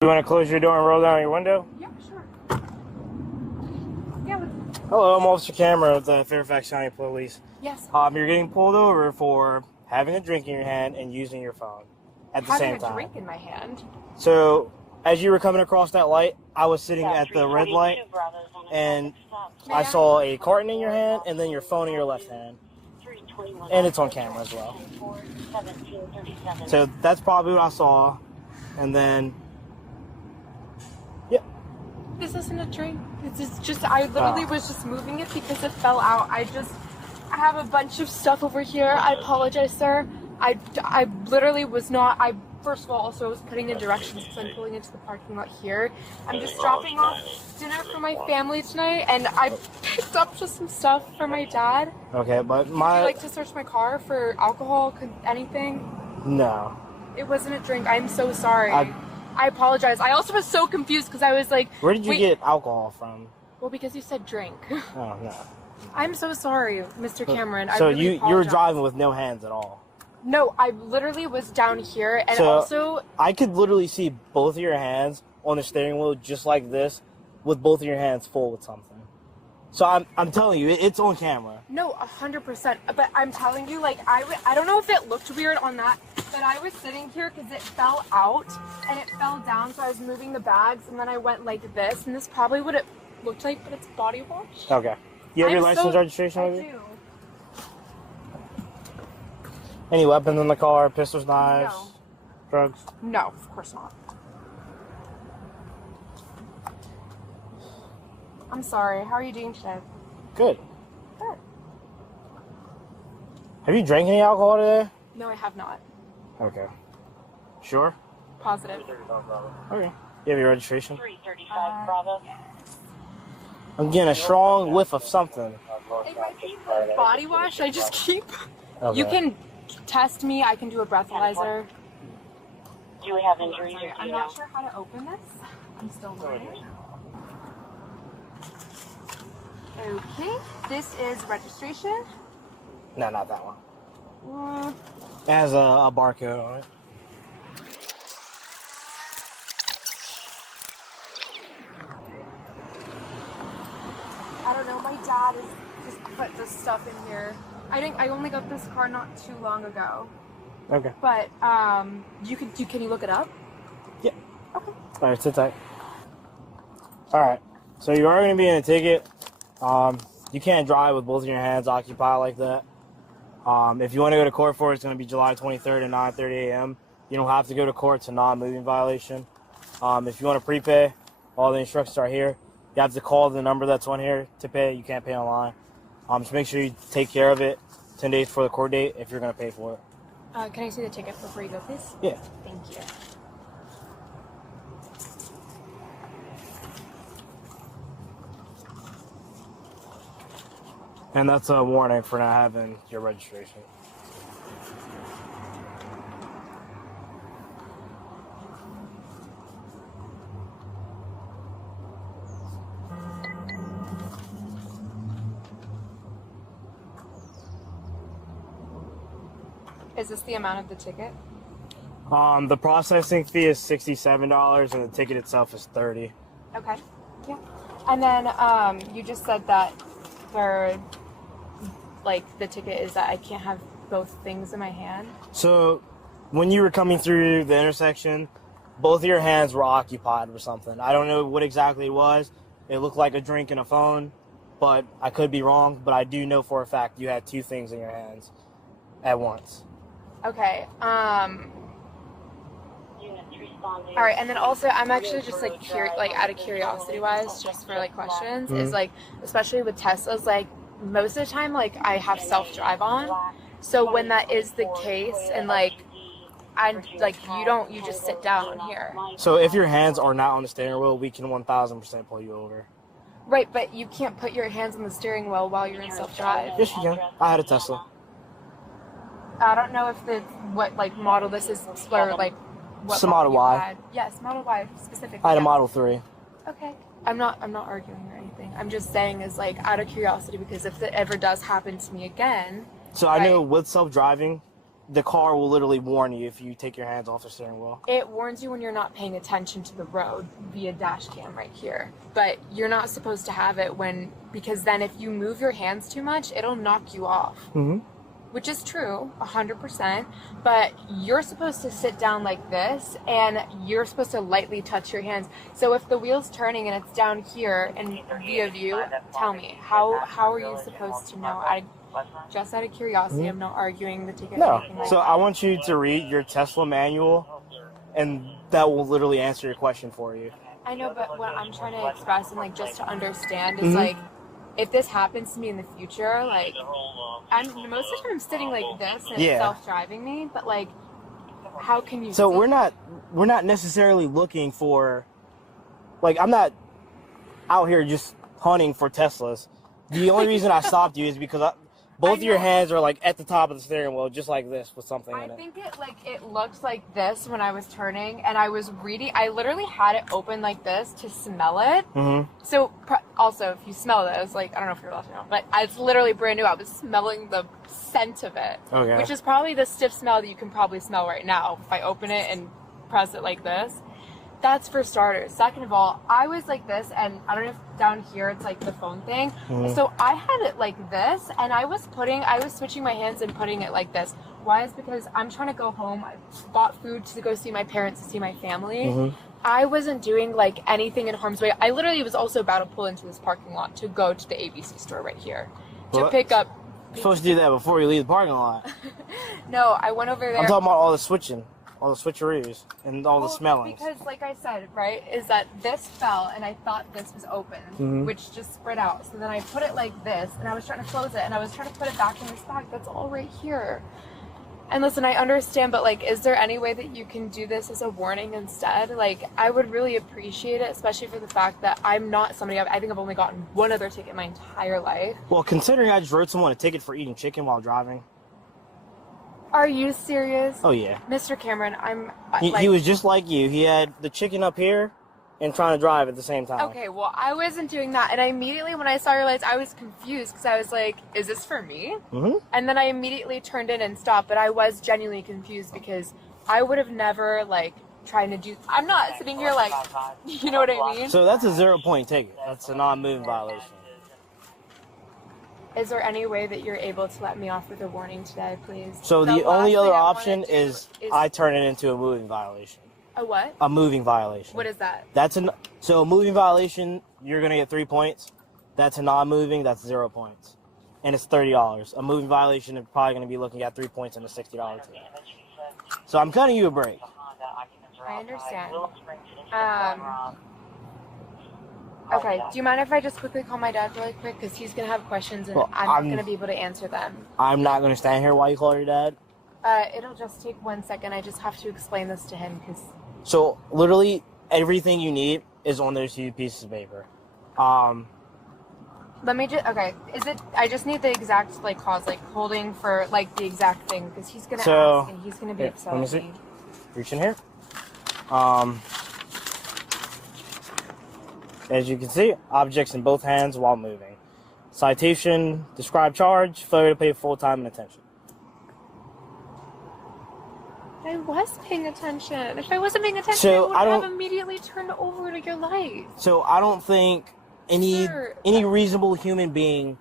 You want to close your door and roll down your window? Yeah, sure. Yeah. Hello, I'm Officer Cameron with the Fairfax County Police. Yes. You're getting pulled over for having a drink in your hand and using your phone at the same time. Having a drink in my hand. So, as you were coming across that light, I was sitting at the red light, and I saw a carton in your hand and then your phone in your left hand. And it's on camera as well. So that's probably what I saw. And then, yeah. This isn't a drink. It's just, I literally was just moving it because it fell out. I have a bunch of stuff over here. I apologize, sir. I literally was not, first of all, also I was putting in directions because I'm pulling into the parking lot here. I'm just dropping off dinner for my family tonight, and I picked up just some stuff for my dad. Okay, but Would you like to search my car for alcohol, anything? No. It wasn't a drink. I'm so sorry. I apologize. I also was so confused because I was like, where did you get alcohol from? Well, because you said drink. Oh, no. I'm so sorry, Mr. Cameron. So I really you were driving with no hands at all? No, I literally was down here, and so also I could literally see both of your hands on the steering wheel just like this, with both of your hands full with something. So I'm telling you, it's on camera. No, 100%. But I'm telling you, like, I don't know if it looked weird on that, but I was sitting here because it fell out and it fell down, so I was moving the bags, and then I went like this, and this is probably what it looked like, but it's body wash. Okay. You have your license registration with you? I do. Any weapons in the car? Pistols, knives, No. drugs? No, of course not. I'm sorry. How are you doing today? Good. Good. Have you drank any alcohol today? No, I have not. Okay. Sure? Positive. Okay. You have your registration? 335 Bravo. I'm getting a strong whiff of something. It might be the body wash I just keep. Okay. You can test me. I can do a breathalyzer. Do we have injuries? Sorry, I'm not sure how to open this. I'm still learning. Okay, this is registration. No, not that one. Mm, It has a barcode on it. I don't know. My dad has just put this stuff in here. I only got this car not too long ago. Okay. But can you look it up? Yeah. Okay. All right, sit tight. All right. So you are going to be in a ticket. You can't drive with both of your hands occupied like that. If you want to go to court for it, it's going to be July 23rd at 9:30 a.m. You don't have to go to court. It's a non-moving violation. If you want to prepay, all the instructions are here. You have to call the number that's on here to pay. You can't pay online. Just make sure you take care of it 10 days before the court date if you're going to pay for it. Can I see the ticket before you go, please? Yeah. Thank you. And that's a warning for not having your registration. Is this the amount of the ticket? The processing fee is $67 and the ticket itself is $30. Okay. Yeah. And then you just said that for the ticket is that I can't have both things in my hand. So when you were coming through the intersection, both of your hands were occupied with something. I don't know what exactly it was. It looked like a drink and a phone, but I could be wrong. But I do know for a fact you had two things in your hands at once. Okay. All right, and then also I'm actually just out of curiosity wise, just for questions, is especially with Teslas, most of the time I have self-drive on. So when that is the case and you just sit down here. So if your hands are not on the steering wheel, we can 1000% pull you over. Right, but you can't put your hands on the steering wheel while you're in self-drive. Yes, you can. I had a Tesla. I don't know if what model this is, or what it's a Model Y. Had. Yes, Model Y specifically. I had a Model 3. Okay. I'm not arguing or anything. I'm just saying is out of curiosity, because if it ever does happen to me again. So I know with self-driving, the car will literally warn you if you take your hands off the steering wheel. It warns you when you're not paying attention to the road via dash cam right here. But you're not supposed to have it because then if you move your hands too much, it'll knock you off. Mm-hmm. Which is true, 100%, but you're supposed to sit down like this, and you're supposed to lightly touch your hands. So if the wheel's turning and it's down here and via view, tell me, how are you supposed to know? Just out of curiosity, I'm not arguing the ticket. No, so I want you to read your Tesla manual, and that will literally answer your question for you. I know, but what I'm trying to express and like just to understand is like, if this happens to me in the future, like, most of the time I'm sitting like this and it's self-driving me, but like, how can you? So we're not necessarily looking for, like, I'm not out here just hunting for Teslas. The only reason I stopped you is because both of your hands are like at the top of the steering wheel, just like this with something in it. I think it looked like this when I was turning, and I was reading. I literally had it open like this to smell it. Mm-hmm. So also, if you smell this, like, I don't know if you're allowed to know, but it's literally brand new. I was smelling the scent of it, which is probably the stiff smell that you can probably smell right now if I open it and press it like this. That's for starters. Second of all, I was like this, and I don't know if down here it's like the phone thing. Mm-hmm. So I had it like this, and I was switching my hands and putting it like this. Why? Is because I'm trying to go home. I bought food to go see my parents, to see my family. Mm-hmm. I wasn't doing like anything in harm's way. I literally was also about to pull into this parking lot to go to the ABC store right here to pick up. You're supposed to do that before you leave the parking lot. No, I went over there. I'm talking about all the switching. All the switcheroos and all the smellings. Because, like I said, right, is that this fell and I thought this was open, which just spread out. So then I put it like this, and I was trying to close it, and I was trying to put it back in this bag. That's all right here. And listen, I understand, but like, is there any way that you can do this as a warning instead? Like, I would really appreciate it, especially for the fact that I'm not somebody. I think I've only gotten one other ticket my entire life. Well, considering I just wrote someone a ticket for eating chicken while driving. Are you serious? Oh, yeah. Mr. Cameron, He was just like you. He had the chicken up here and trying to drive at the same time. Okay, well, I wasn't doing that. And I immediately, when I saw your lights, I was confused because I was like, is this for me? Mm-hmm. And then I immediately turned in and stopped. But I was genuinely confused because I would have never, like, trying to do... I'm not sitting here like, you know what I mean? So that's a 0-point ticket. That's a non-moving violation. Is there any way that you're able to let me off with a warning today, please? So the only other option is I turn it into a moving violation. A what? A moving violation. What is that? So a moving violation, you're going to get 3 points. That's a non-moving, that's 0 points. And it's $30. A moving violation is probably going to be looking at 3 points and a $60 ticket. So I'm cutting you a break. I understand. Okay, do you mind if I just quickly call my dad really quick? Because he's going to have questions and I'm not going to be able to answer them. I'm not going to stand here while you call your dad? It'll just take 1 second. I just have to explain this to him because... So, literally, everything you need is on those 2 pieces of paper. Let me just... Okay, I just need the exact, like, cause, like, holding for, like, the exact thing. Because he's going to ask and he's going to be upset let me with see. me. Reach in here. As you can see, objects in both hands while moving. Citation, describe charge, failure to pay full time and attention. I was paying attention. If I wasn't paying attention, I would have immediately turned over to your lights. So I don't think any reasonable human being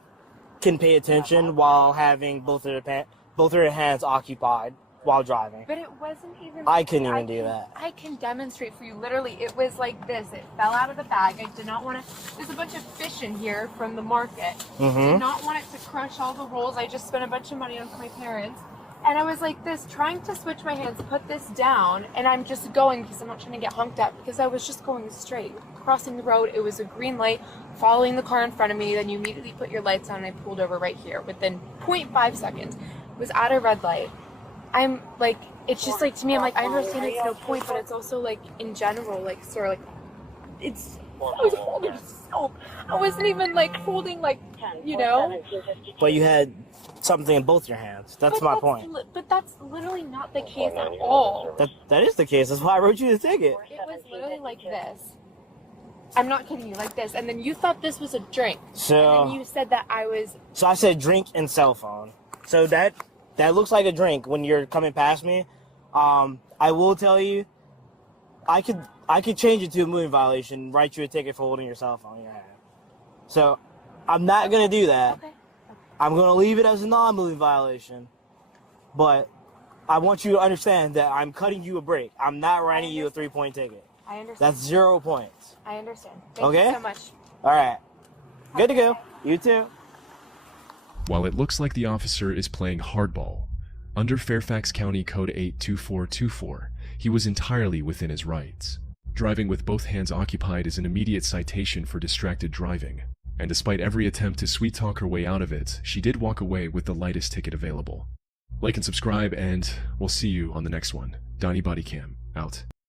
can pay attention while having both of their hands occupied while driving. But it wasn't even... I couldn't even do that. I can demonstrate for you. Literally, it was like this. It fell out of the bag. I did not want to... There's a bunch of fish in here from the market. I did not want it to crush all the rolls. I just spent a bunch of money on for my parents. And I was like this, trying to switch my hands, put this down, and I'm just going because I'm not trying to get honked at because I was just going straight. Crossing the road, it was a green light, following the car in front of me, then you immediately put your lights on and I pulled over right here. Within 0.5 seconds, it was at a red light. I'm like, it's just like, to me, I'm like, I understand it's no point, but it's also like, in general, like, sort of like, it's, I was holding soap. I wasn't even like holding, like, you know? But you had something in both your hands. That's my point. But that's literally not the case at all. That is the case. That's why I wrote you the ticket. It was literally like this. I'm not kidding you, like this. And then you thought this was a drink. So, and then you said that I was... So I said drink and cell phone. So that that looks like a drink when you're coming past me. I will tell you, I could change it to a moving violation, write you a ticket for holding your cell phone in your hand. So I'm not gonna do that. Okay. I'm gonna leave it as a non-moving violation, but I want you to understand that I'm cutting you a break. I'm not writing you a 3-point ticket. I understand. That's 0 points. I understand. Thank Okay? you so much. All right. Good to go. You too. While it looks like the officer is playing hardball, under Fairfax County Code 82424, he was entirely within his rights. Driving with both hands occupied is an immediate citation for distracted driving, and despite every attempt to sweet-talk her way out of it, she did walk away with the lightest ticket available. Like and subscribe, and we'll see you on the next one. Donnie Bodycam, out.